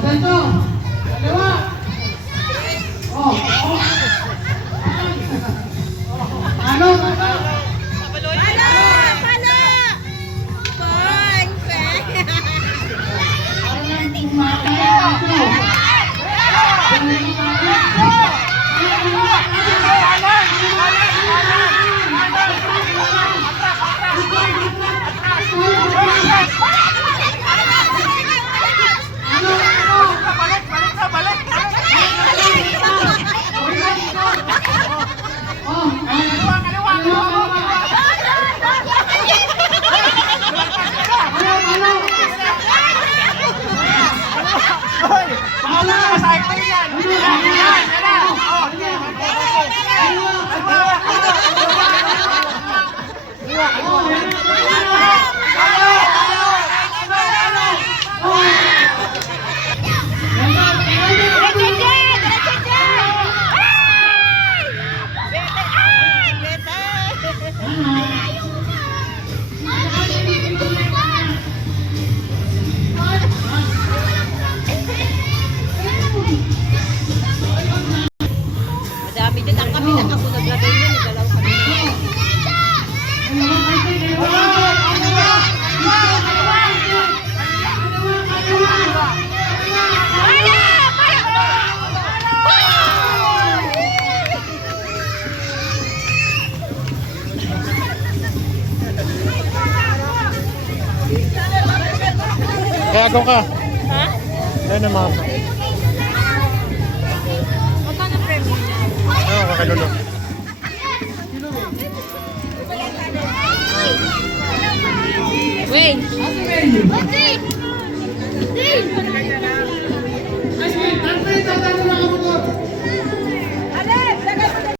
Santo. Dalawa. Oh. Ano? Madami din ang kami nakasunod na din yun. Dalaw kami. Gago ka. Ha? Ayun na mga. Magkano premium niya? Ayun, kakalulo. Wait! Ate Mary. Wait!